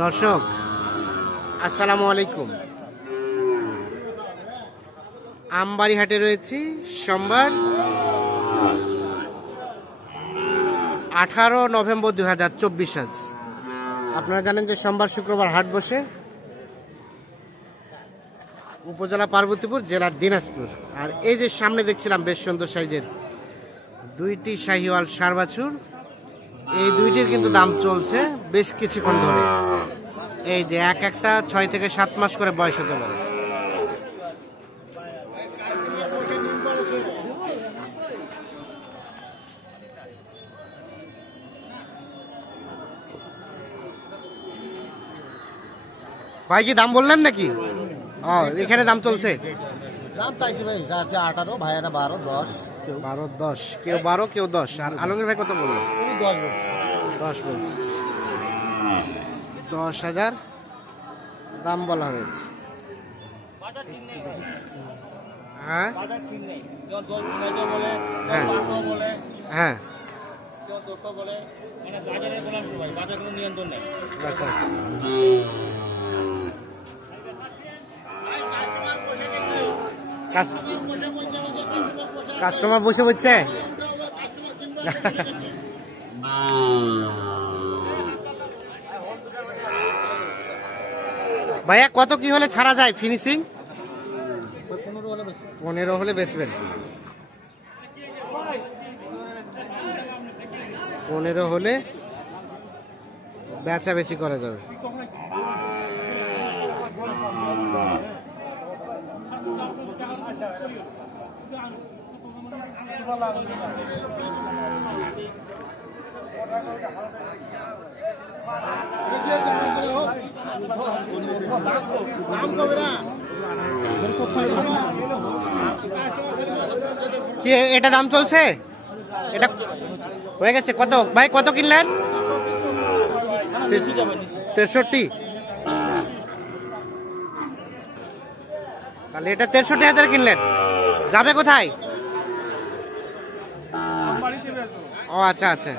দর্শক আসসালামু আলাইকুম। আমবাড়ি হাটে রয়েছি সোমবার 18 নভেম্বর 2024 আজ। আপনারা জানেন যে সোমবার শুক্রবার হাট বসে উপজেলা পার্বতীপুর, জেলা দিনাজপুর। আর এই যে সামনে দেখছিলাম বেশ সুন্দর সাইজের দুইটি শাহিওয়াল ষাঁড় বাছুর, এই দুইটির কিন্তু দাম চলছে বেশ কিছুক্ষণ ধরে। এই যে এক একটা 6 থেকে 7 মাস করে বয়স হতে পারে। ভাই কি দাম বললেন নাকি? এখানে দাম চলছে, দাম চাইছি ভাই 18, ভাইয়ারা 12, 10, 12, 10, কেউ 12 কেউ 10। আর আলমগীর ভাই কত বললো? 10 বলছে। 10,000 দাম বলা হয়েছে। হ্যাঁ হ্যাঁ, আচ্ছা আচ্ছা। কাস্টমার বসে বলছে ভাইয়া কত কি হলে ছাড়া যায় ফিনিশিং? 15 হলে বেচবেন। 15 হলে বেচাবেচি করা যাবে। কি এটা দাম চলছে? এটা হয়ে গেছে কত ভাই? কত কিনলেন? 63। তাহলে এটা 63,000 কিনলেন, যাবে কোথায়? ও আচ্ছা আচ্ছা,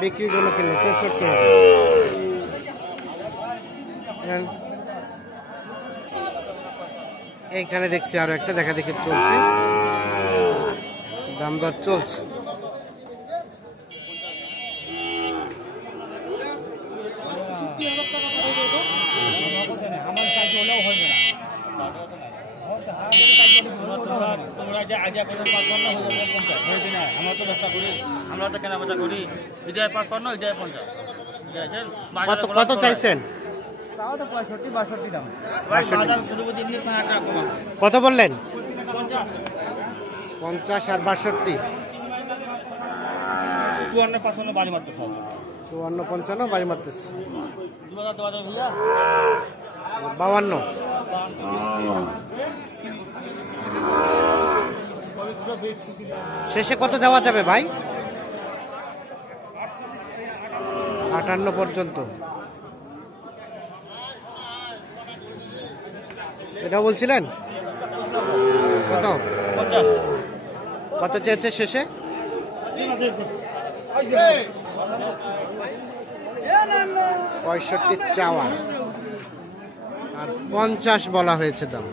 বিক্রির জন্য কিনলেন 63,000। এইখানে দেখছি আরো একটা দেখা দেখি চলছে, দাম দর চলছে। কত চাইছেন? কত বললেন? 50 আর 62। 54-55 বাড়ি মারতে, 54-55 বাড়ি মারতেছে। 52। শেষে কত দেওয়া যাবে ভাই? 58 পর্যন্ত। এটা বলছিলেন কত? কত চেয়েছে শেষে? 65 চাওয়া আর 50 বলা হয়েছে দাম।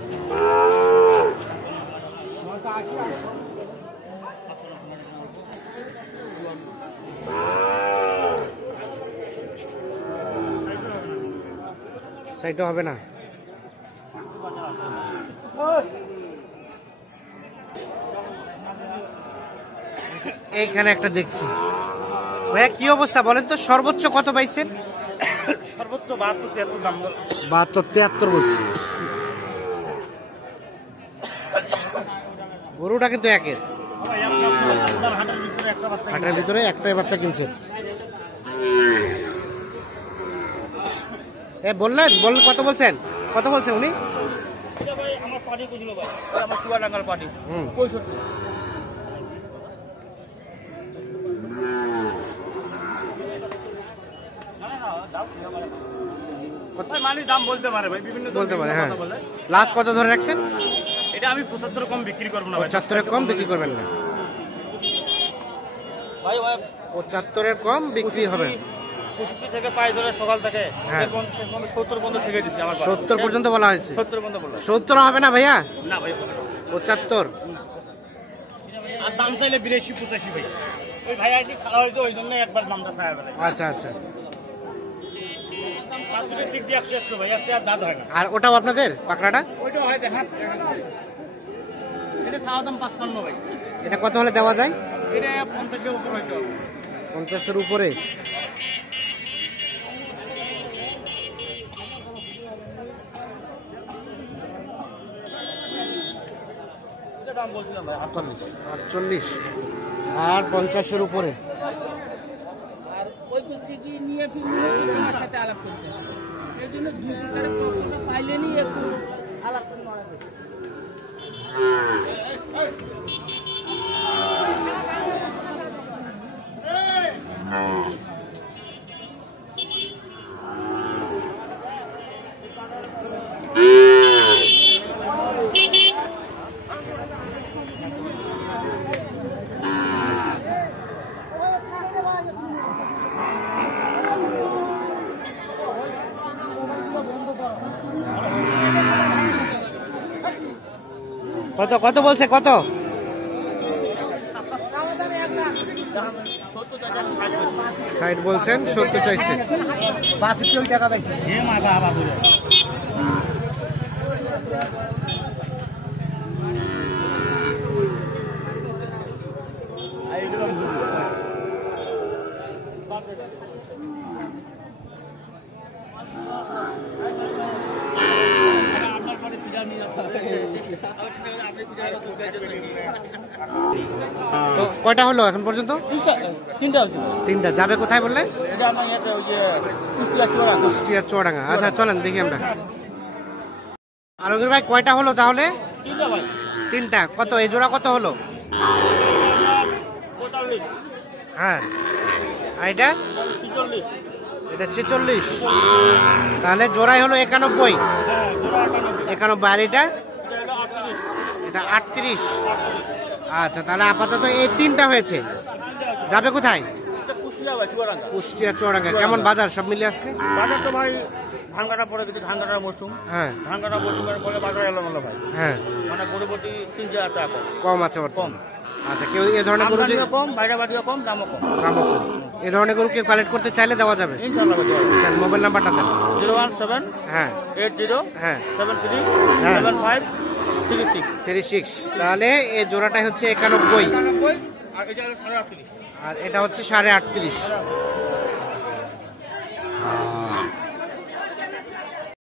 সাইডটা হবে না। এইখানে একটা দেখছি ভাইয়া, কি অবস্থা বলেন তো? সর্বোচ্চ কত পাইছেন? সর্বোচ্চ 72-73 দাম। 72-73 বলছি। গরুটা কিন্তু একের, হাটের ভিতরে একটাই বাচ্চা কিনছে। বললেন কত বলছেন? কত বলছেন উনি? আমার পার্টি বুঝলো ভাই, আমার চুয়াডাঙ্গার পার্টি 65। মানুষ দাম বলতে পারে ভাই, বিভিন্ন বলতে পারে। হ্যাঁ, লাস্ট কত ধরে রাখছেন? এটা আমি 75 কম বিক্রি করবো না। 75 কম বিক্রি করবেন না ভাই? 75 কম বিক্রি হবে। 65 থেকে পায়ে ধরে সকাল থেকে হ্যাঁ। 70 পর্যন্ত থেকে দিচ্ছি আমার 70 পর্যন্ত বলা হয়েছে। 70 পর্যন্ত বললাম 70 হবে না ভাইয়া? না ভাই 75। আর দাম চাইলে 82-85 ভাই। ওই ভাই আজকে খাওয়া হয়তো ওই জন্য একবার দামটা ছায়া ফেলে। আচ্ছা আচ্ছা। পাঁচশোর দিক দিয়ে 100 ভাই, আছে আর দাঁত হয় না। আর ওটাও আপনাদের পাকড়াটা? ওইটাও হয় দেখান। এটা খাওয়া দাম 55 ভাই। এটা কত হলে দেওয়া যায়? এটা 50 এর উপর হইতে হবে। 50-এর উপরে। এটা দাম বলছিলাম ভাই 48। 48 আর 50-এর উপরে। আর ওই হচ্ছে কি নিয়ে ফিরে আমার সাথে আলাপ করতে হবে। এই জন্য দুই প্রকারের কথা পাইলেনি একটু আলাপ করে মারা যাবে। কত কত বলছে কত? 60 বলছেন, 70 চাইছে। 62 টাকা পাইছি। এ মাথা আবার বলে। তো কয়টা হলো এখন পর্যন্ত? তিনটা আছে। 3টা। যাবে কোথায় বললে? এটা আমার ইয়াতে ওই যে কুষ্টিয়া চোরা। কুষ্টিয়া চুয়াডাঙ্গা। আচ্ছা চলেন দেখি আমরা। আলমগীর ভাই কয়টা হলো তাহলে? তিনটা ভাই। 3টা। কত এই জোড়া কত হলো? 45, হ্যাঁ। আর এটা? 46। এটা 46। তাহলে জোড়াই হলো 91। হ্যাঁ, জোড়া 91। আর এটা? এটা হলো 38। এটা 38। আচ্ছা তাহলে আপাতত এই 3টা হয়েছে। যাবে কোথায়? এটা কুষ্টিয়া ভাই চুয়াডাঙ্গা। কুষ্টিয়া চুয়াডাঙ্গা। কেমন বাজার সব মিলিয়ে আজকে? বাজার তো ভাই ধান কাটার পরে কিন্তু ধান কাটার মৌসুম। হ্যাঁ ধান কাটার মৌসুমের পরে বাজার এলো না ভাই। হ্যাঁ। মানে গরু প্রতি 3,000 টাকা কম। কম আছে বর্তমান। আচ্ছা কেউ এই ধরনের গরু যে আমদানিও কম, বাইরে বাড়িও কম, দামও কম। দামও কম। এই ধরনের গরু কেউ কালেক্ট করতে চাইলে দেওয়া যাবে? ইনশাআল্লাহ ভাই দেওয়া যাবে। দেন, মোবাইল নাম্বারটা দেন। 017 হ্যাঁ 80 হ্যাঁ 73 হ্যাঁ। 75 36। 36। তাহলে এই জোড়াটাই হচ্ছে 91 আর এটা হলো 38। আর এটা হচ্ছে 38.5।